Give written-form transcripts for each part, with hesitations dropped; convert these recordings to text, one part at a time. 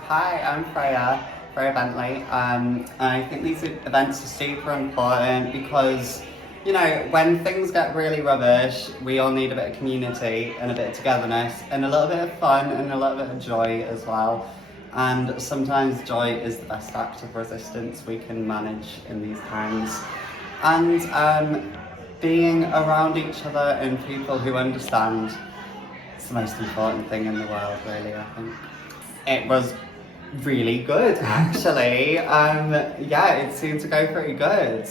Hi, I'm Freya Bentley. I think these events are super important because, when things get really rubbish, we all need a bit of community and a bit of togetherness and a little bit of fun and a little bit of joy as well. And sometimes joy is the best act of resistance we can manage in these times. And being around each other and people who understand is the most important thing in the world, really, I think. It was really good, actually. Yeah, it seemed to go pretty good.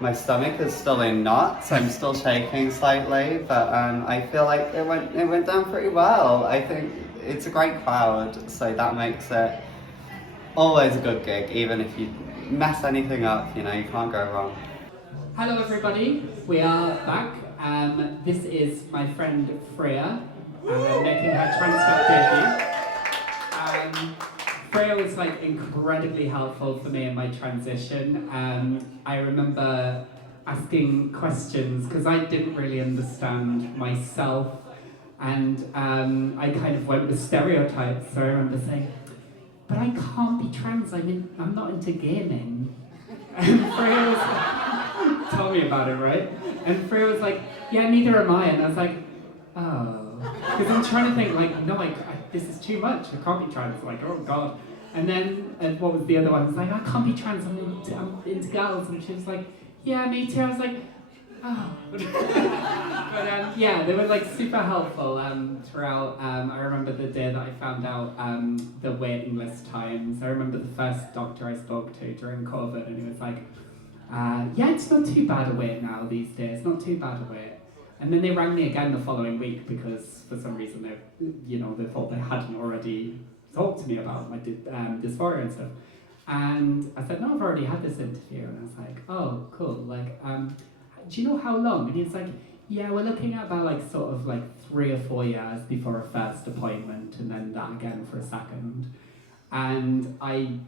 My stomach is still in knots. I'm still shaking slightly, but I feel like it went down pretty well. I think it's a great crowd, so that makes it always a good gig, even if you mess anything up. You can't go wrong. Hello everybody, we are back. This is my friend Freya, making her Transtock debut. Freya was incredibly helpful for me in my transition. I remember asking questions because I didn't really understand myself, and I kind of went with stereotypes. So I remember saying, "But I can't be trans. I'm not into gaming." And Freya was like, tell me about it, right? And Freya was like, "Yeah, neither am I." And I was like, "Oh," because I'm trying to think no, this is too much. I can't be trans. Oh god. And then what was the other one? I was like, "I can't be trans. I'm into girls." And she was like, "Yeah, me too." I was like, "Oh." But yeah, they were super helpful throughout. I remember the day that I found out the waiting list times. I remember the first doctor I spoke to during COVID, and he was like, "Yeah, it's not too bad a wait now these days. Not too bad a wait." And then they rang me again the following week because for some reason they thought they hadn't already talked to me about my dysphoria and stuff. And I said, "No, I've already had this interview." And I was like, "Oh, cool. Do you know how long?" And he was like, "Yeah, we're looking at about sort of 3 or 4 years before a first appointment, and then that again for a second." And I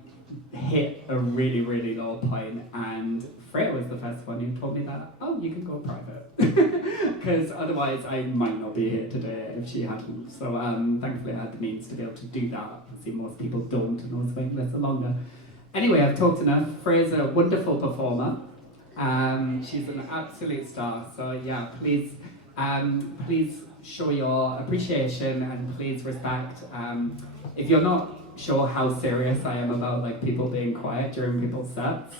hit a really, really low point, and Freya was the first one who told me that, "Oh, you can go private." Because otherwise I might not be here today if she hadn't. So thankfully I had the means to be able to do that. I see most people don't, and those wait lists are longer. Anyway, I've talked enough. Freya's a wonderful performer. She's an absolute star. So yeah, please show your appreciation and please respect. If you're not sure how serious I am about people being quiet during people's sets,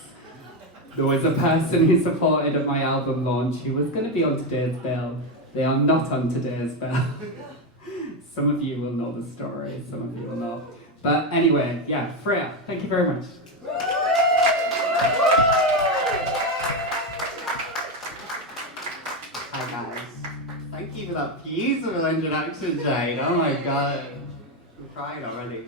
there was a person who supported at my album launch who was going to be on today's bill. They are not on today's bill. Some of you will know the story, some of you will not. But anyway, yeah, Freya, thank you very much. Hi guys. Thank you for that beautiful introduction, Jade. Oh my god. I'm crying already.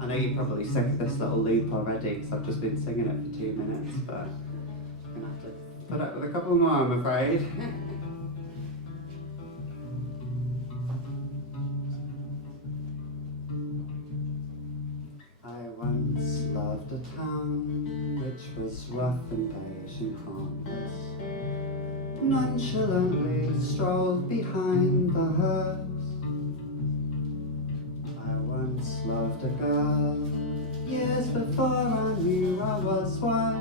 I know you're probably sick of this little loop already because I've just been singing it for 2 minutes, but I'm gonna have to put up with a couple more, I'm afraid. I once loved a town which was rough and beige and harmless. Nonchalantly strolled behind the hearse. I once loved a girl, years before I knew I was one.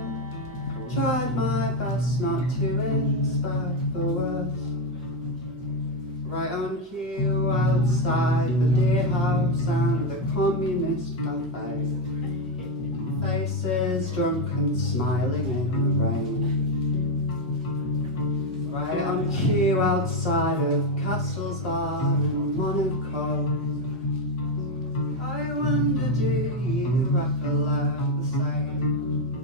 Tried my best not to expect the worst. Right on cue outside the day house and the communist cafe. Faces drunk and smiling in the rain. Right on cue outside of Castle's bar in Monaco. I wonder, do you recollect the same?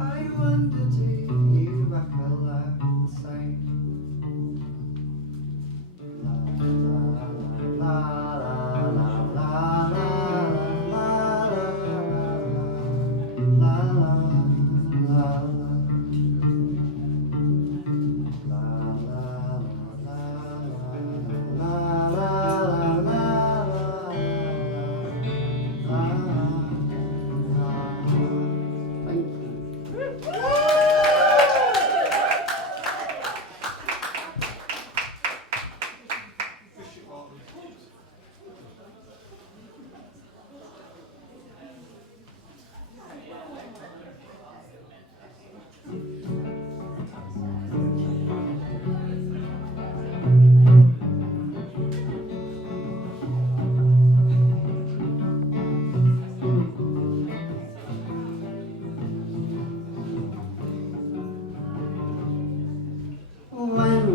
I wonder, do you recollect the same? La la la la la la la la la la.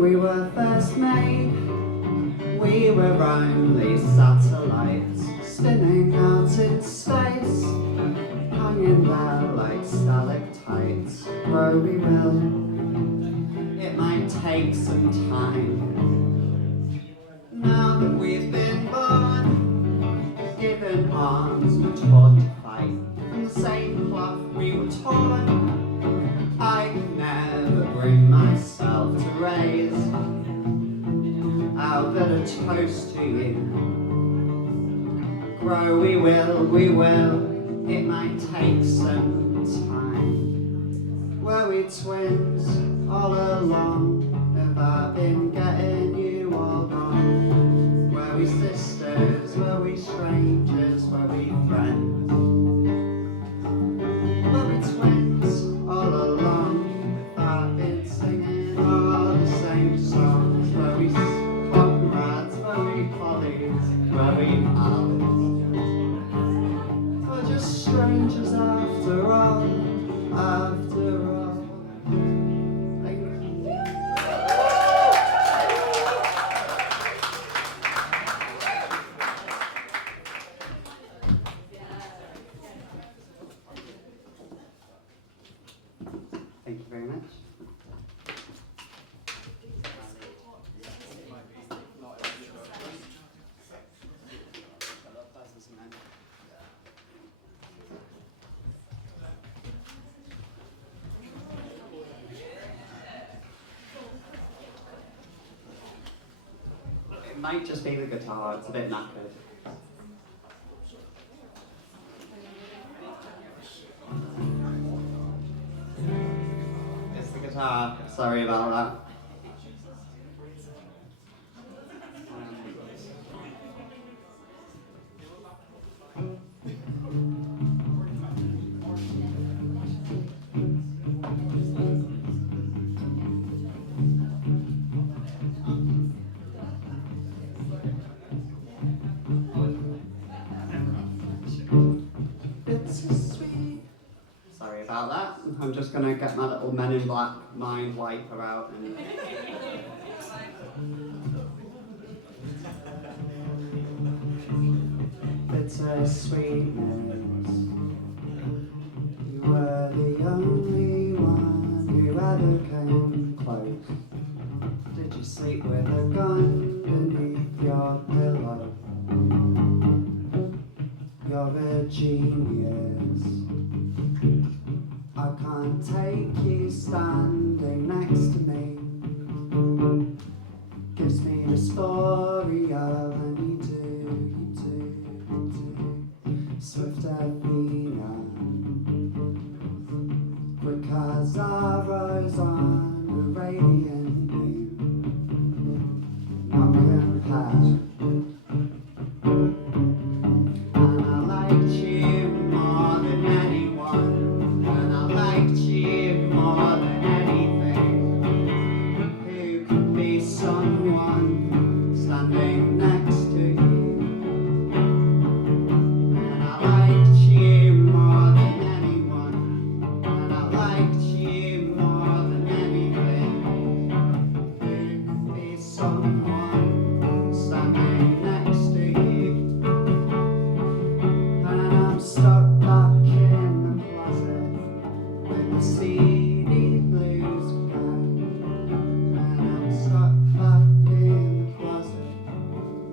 we were first made, we were only satellites, spinning out in space, hanging there like stalactites. Grow we will, it might take some time. Now that we've been born, given arms, we're taught to fight. From the same cloth we were torn, I could never bring myself to raise our bitter toast to you. Grow we will, it might take some time. Were we twins all along? Have I been getting you all wrong? Were we sisters? Were we strangers? Were we friends? Were we twins all along? Have I been singing all the same songs? Were we comrades? Were we colleagues? Were we pals? We're just strangers after all, after all. Thank you. Thank you very much. It might just be the guitar, it's a bit knackered. It's the guitar, sorry about that. Sorry about that. I'm just going to get my little Men in Black mind wiper out and... Bittersweet news. You were the only one who ever came close. Did you sleep with a gun beneath your pillow? You're a genius. I can't take you standing next to me. Gives me dysphoria when you do. Swift Athena, quick as arrows on a radiant beam. Not compared. And I liked you more than anyone. And I liked you more than anything. Who could be someone standing next to you? And I liked you more than anyone. And I liked you more than anything. Who could be someone standing next to you? And I'm stuck back in the closet with the CD blues again. And I'm stuck back in the closet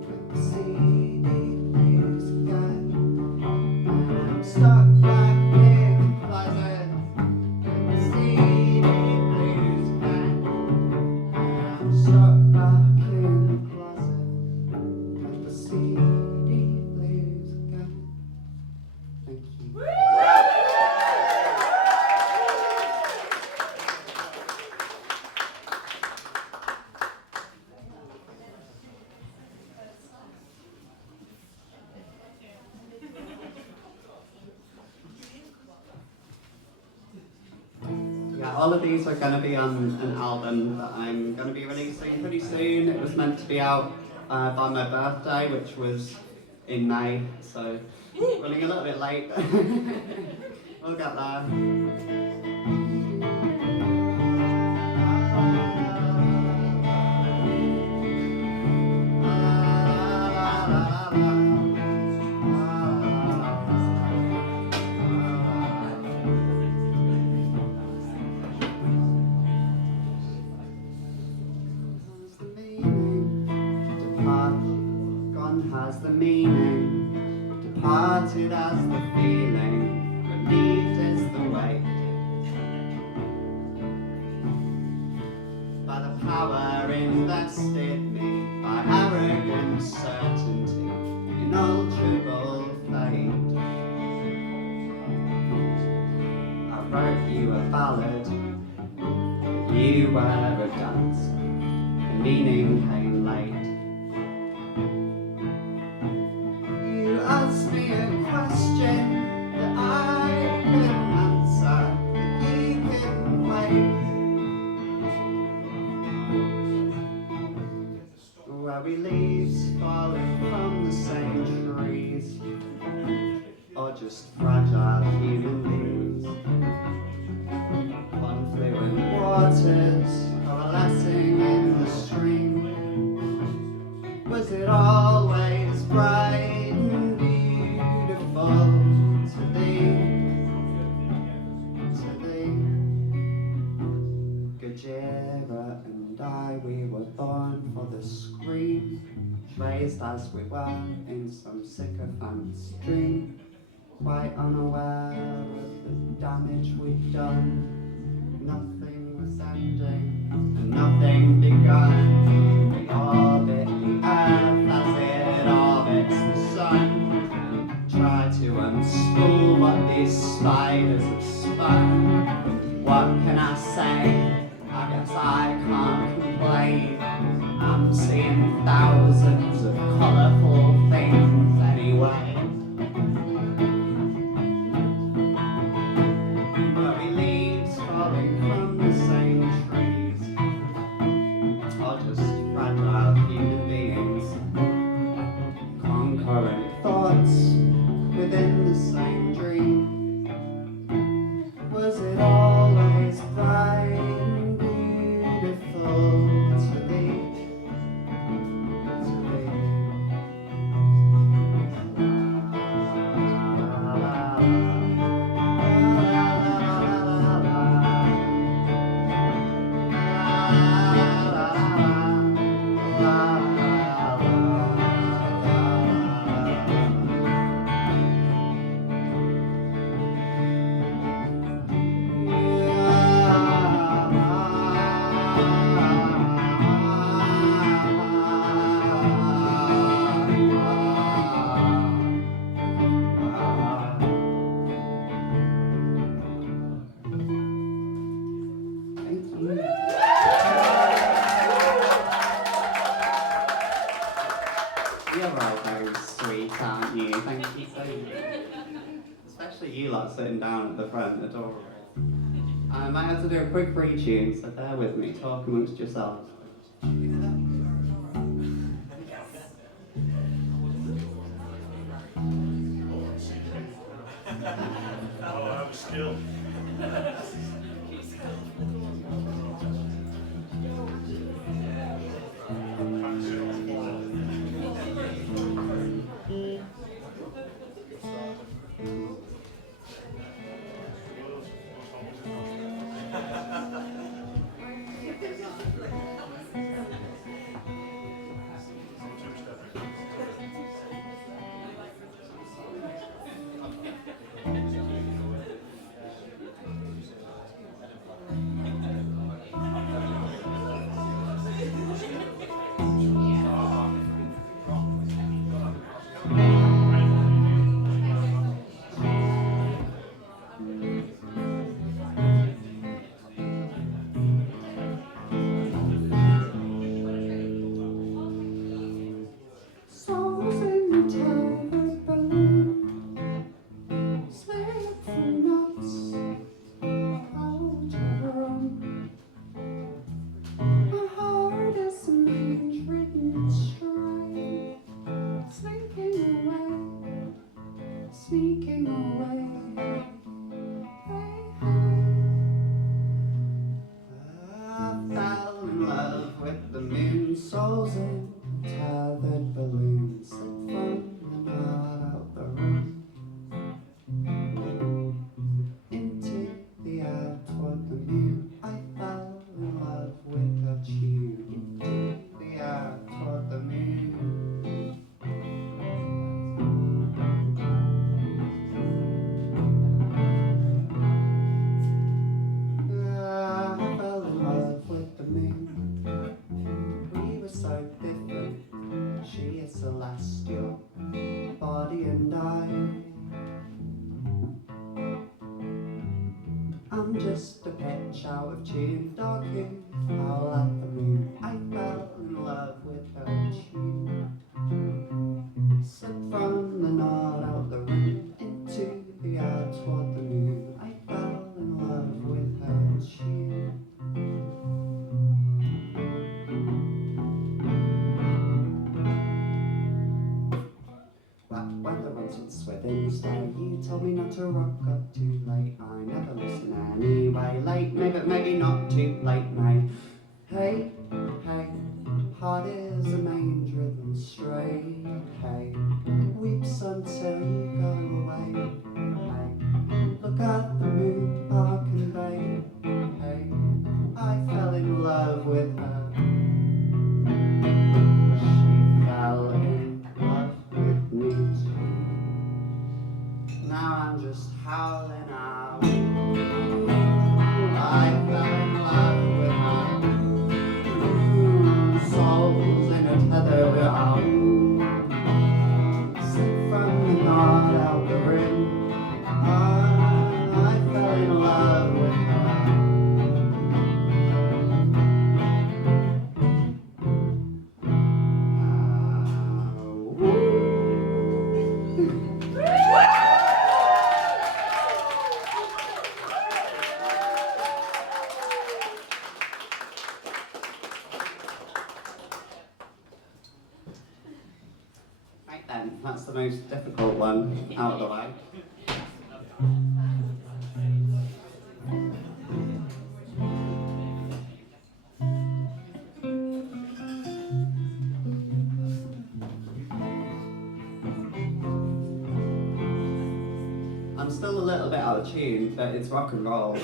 with the CD blues again. And I'm stuck back in the closet with the CD blues again. And I'm stuck back in the closet with the CD blues again. Thank you. Yeah, all of these are going to be on an album that I'm going to be releasing pretty soon. It was meant to be out by my birthday, which was in May, so running a little bit late. We'll get there. haunted as the feeling, relieved is the weight. By the power invested me, by arrogant certainty, inalterable fate. I wrote you a ballad, but you were a dancer, the meaning came late. You asked me a question that I couldn't answer, that you couldn't wait. Were we leaves falling from the same trees, or just fragile human beings? Confluent waters, coalescing in the stream. Was it always bright and beautiful to thee? To thee? Gajera and I, we were born for the scream, raised as we were in some sycophant's dream, quite unaware of the damage we'd done. Nothing was ending and nothing begun. We orbit the earth as it orbits the sun. Try to unspool what these spiders have spun. What can I say? I guess I can't complain. I'm seeing thousands of colourful things anyway. But we leaves falling from the same trees, or just fragile human beings, concurrent thoughts within the same dream. Was it always bright and beautiful to thee? To thee? You're all very sweet, aren't you? Thank you so much. Especially you lot sitting down at the front, adorable. I might have to do a quick retune, so bear with me, talk amongst yourselves. Oh, I was still. I'm just a pitch out of tune, darking foul at the moon. I fell in love with her tune. Slipped from the nod out the room into the air toward the moon. I fell in love with her tune. When the run sits within the sky, you told me not to rock up too late. I never listen anyway. Late, maybe not too late, mate. Hey, hey, heart is a mange rhythm straight. Hey, weeps until you go away. Hey, look at the moon, park and bay. Hey, I fell in love with her. She fell in love with me too. Now I'm just howling out. I fell in love with her. Souls in a tether we're out. Slip from the knot out the rim. I fell in love with her. Right then, that's the most difficult one out of the way. I'm still a little bit out of tune, but it's rock and roll.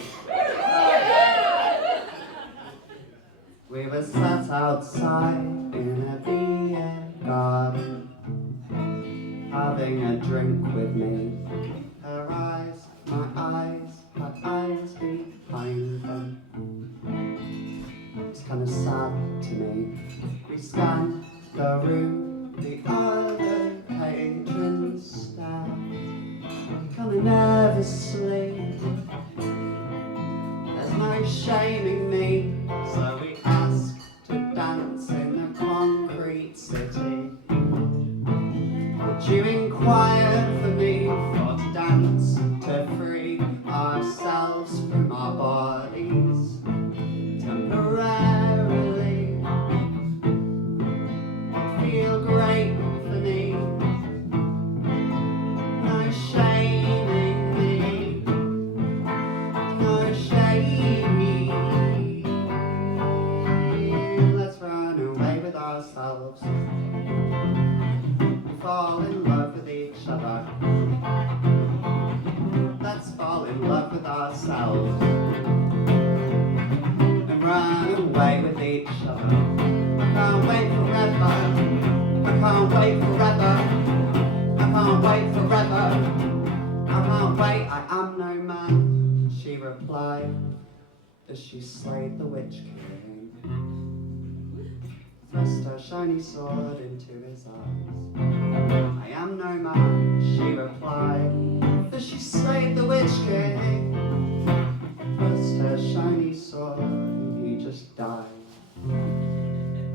We were sat outside in a beer garden, having a drink with me. Her eyes, my eyes, her eyes behind them. It's kinda sad to me. We scanned the room, the other patrons stare. Kinda nervously, there's no shaming me, so we asked to dance in the concrete city. Would you inquire for me for to dance to free ourselves from our bodies temporarily? It'd feel great for me. No shaming me, no shame. Let's run away with ourselves. Fall in love with each other. Let's fall in love with ourselves and run away with each other. I can't wait forever. I can't wait forever. I can't wait forever. I can't wait. I am no man, she replied as she slayed the witch king. Thrust her shiny sword into his eyes. I am no man, she replied, as she slayed the witch king. Thrust her shiny sword and he just died.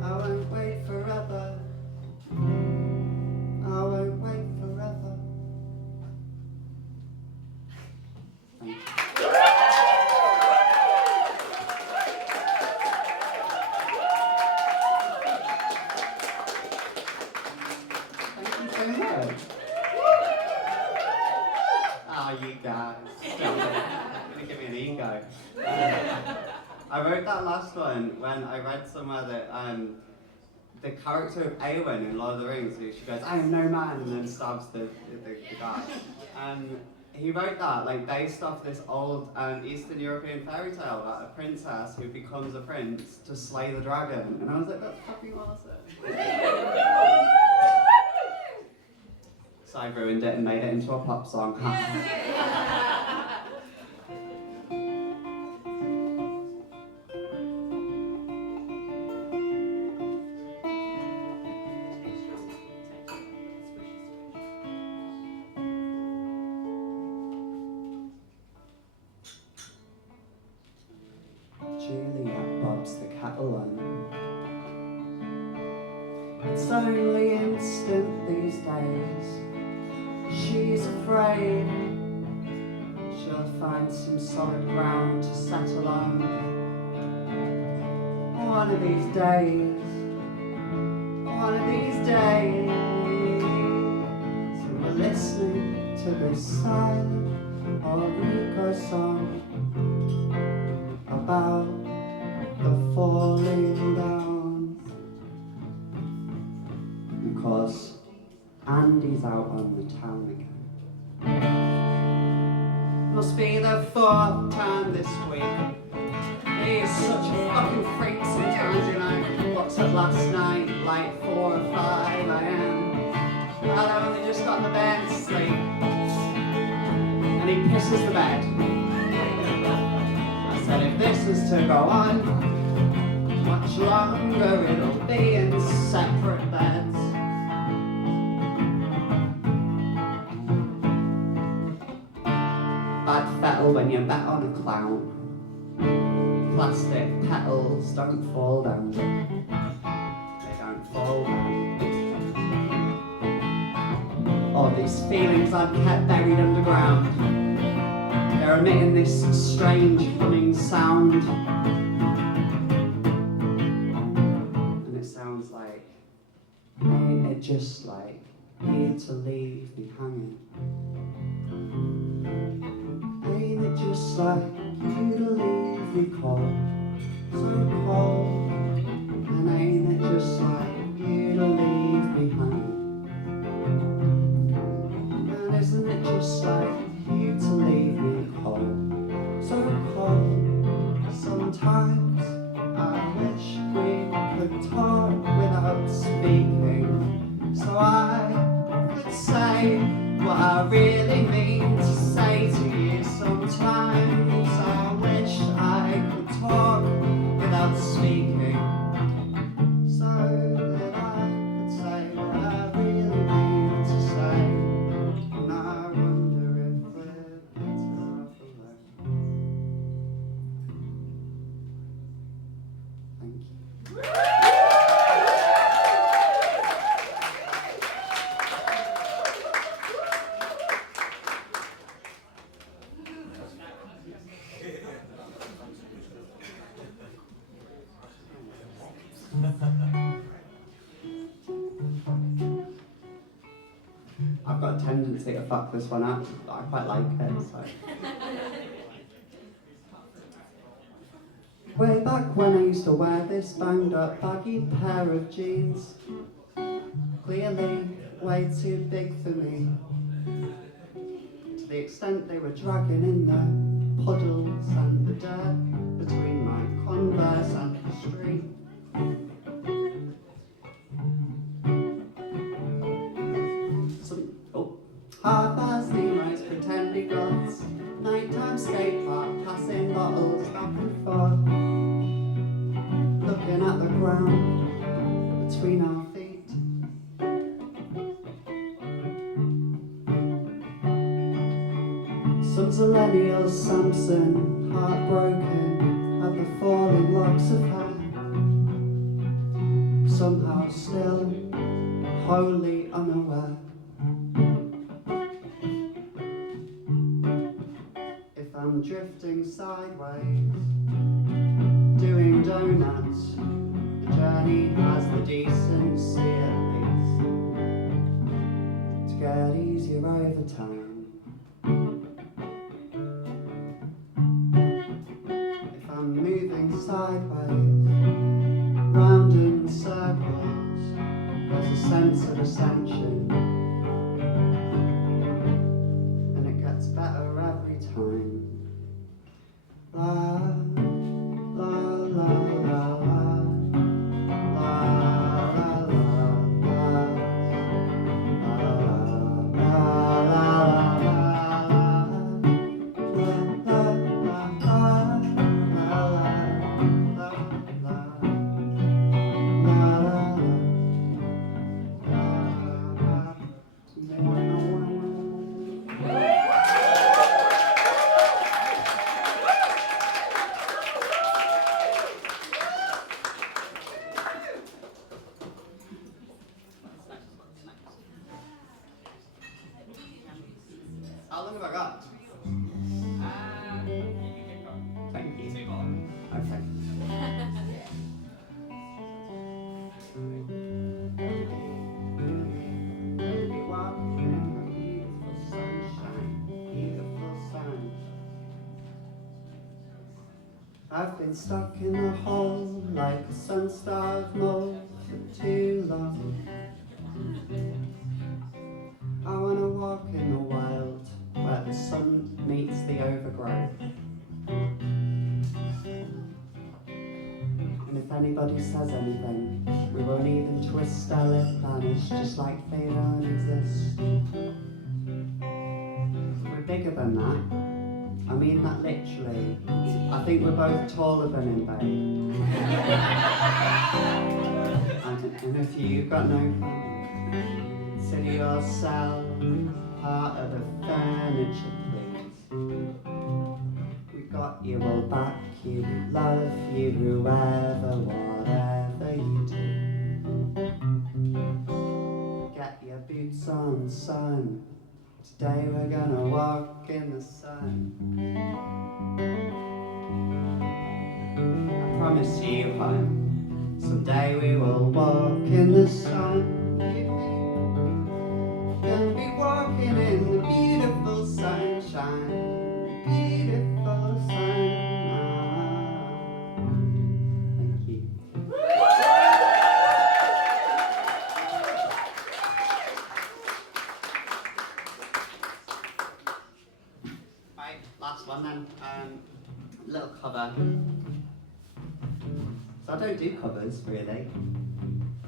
I won't wait forever. I won't wait forever. Thank you. Oh, you guys. Stop it. You're gonna give me an ego. I wrote that last one when I read somewhere that the character of Eowyn in Lord of the Rings, she goes, I am no man, and then stabs the guy. He wrote that like based off this old Eastern European fairy tale about a princess who becomes a prince to slay the dragon. And I was like, that's fucking awesome. So I ruined it and made it into a pop song. alone. It's only instant these days. She's afraid she'll find some solid ground to settle on. One of these days, and we're listening to this silent Orrico song about the falling down. Because Andy's out on the town again. Must be the 4th time this week. He is such a fucking freak sometimes, you know. What's up last night, like 4 or 5 a.m. I'd only just got the bed to sleep, and he pisses the bed. I said, if this is to go on much longer, it'll be in separate beds. Bad fettle when you bet on a clown. Plastic petals don't fall down. They don't fall down. All these feelings I've kept buried underground. They're emitting this strange humming sound. And it sounds like, ain't it just like here to leave me hanging? Ain't it just like you to leave me cold, so cold? And ain't it just like you to leave me hanging? And isn't it just like you to leave me cold, so cold? Sometimes I wish we could talk without speaking, so I could say what I really mean to say to you. Sometimes I wish I could talk without speaking, so that I could say what I really mean to say. And I wonder if we're better off alone. Thank you. I've got a tendency to fuck this one up, but I quite like it, so. Way back when I used to wear this banged up baggy pair of jeans, clearly way too big for me, to the extent they were dragging in the puddles and the dirt between my Converse and the street. Half-assed Nero's pretending gods, nighttime skate park, passing bottles back and forth, looking at the ground between our feet. Some millennial Samson, heartbroken at the falling locks of hair, somehow still wholly unaware. I'm drifting sideways, doing donuts. The journey has the decency at least to get easier over time. If I'm moving sideways, round in circles, there's a sense of ascension, and it gets better every time. La la la la la la la la la. I've been stuck in a hole like a sun-starved mole for too long. I wanna walk in the wild where the sun meets the overgrowth. And if anybody says anything, we won't even twist our lip and it's just like they don't exist. We're bigger than that. I mean that literally. I think we're both taller than in bed. And if you've got no fun, consider yourself part of the furniture, please. We got you all back, you, we love you, whoever, whatever you do. Get your boots on, son. Today we're gonna walk in the sun. I promise you, hon, someday we will walk in the sun. Gonna be walking in the beautiful sunshine, beautiful sunshine. Thank you. Right, last one then. Little cover. So I don't do covers really,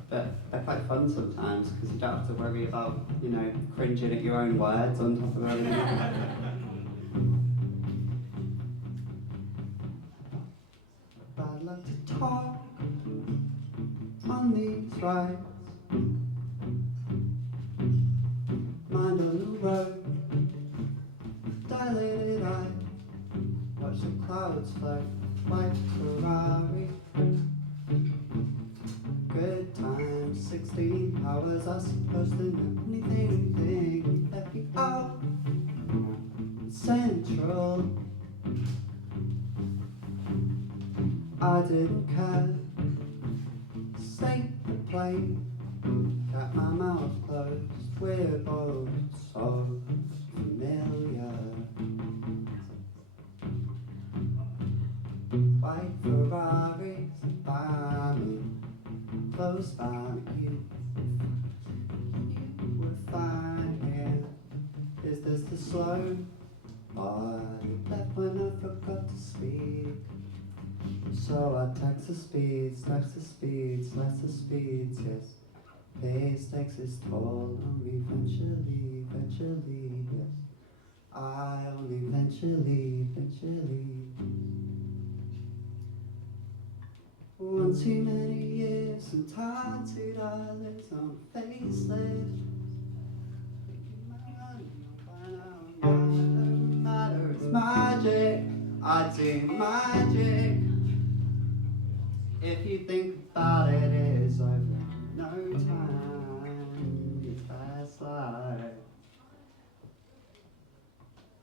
but they're quite fun sometimes because you don't have to worry about, you know, cringing at your own words on top of everything. I'd love to talk on these rides, mind on the road, dilated eye, watch the clouds float, white Ferrari. Good times, 16 hours, I suppose to know anything, let me out, central. I didn't care, stayed the plane, kept my mouth closed, we're both so familiar. White Ferraris by me, close by you. You were fine here. Is this the slow? Or left when I forgot to speak? So I text the speeds, less the speeds, yes. Pace takes its toll on me eventually, yes. I only eventually. One too many years and tattooed eyelids on a facelift. Matter, it's magic. I do magic. If you think about it, it's over in no time. Your fast life.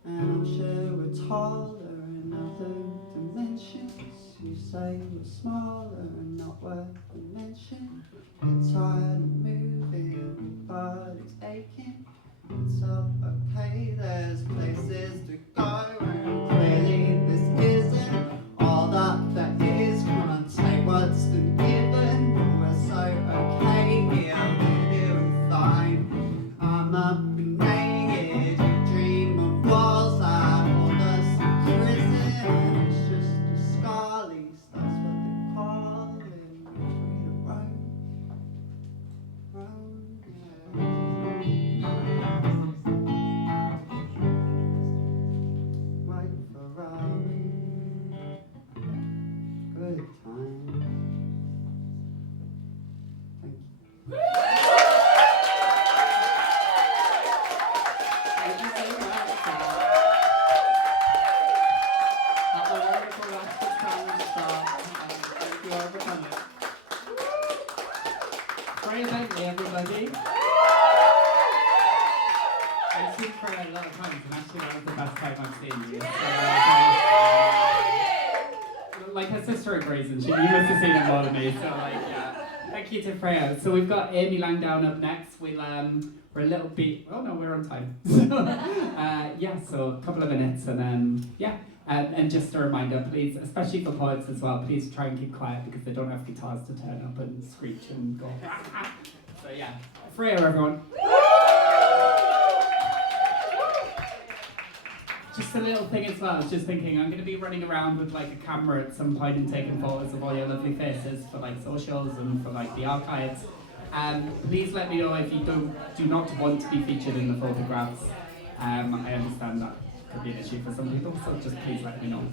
And I'm sure we're taller in other dimensions. You say we're smaller and not worth a mention. We're tired of moving, but it's aching. It's all okay, there's places to go. And clearly this isn't all that there is. Come on, take what's been given. We're so okay here, we're doing fine. I'm up and naked, dream of walls that hold us in prison. It's just a scar lease, that's what they call it. We roam, White Ferrari, good time. Thank you. Thank you so much. Have a wonderful rest of Transtock, and thank you all for coming. Freya Bentley, everybody. I've seen Freya a lot of times, and actually that was the best time I've seen you. So, like her sister agrees, and you must have seen it more than me. So, like, yeah. Thank you to Freya. So we've got Amy Langdown up next. We're a little bit. Oh no, we're on time. So, yeah. So a couple of minutes, and then yeah. And just a reminder, please, especially for poets as well, please try and keep quiet because they don't have guitars to turn up and screech and go. So yeah, Freya, everyone. Just a little thing as well, I was just thinking, I'm going to be running around with like a camera at some point and taking photos of all your lovely faces for like socials and for like the archives. Please let me know if you do not want to be featured in the photographs. I understand that could be an issue for some people, so just please let me know.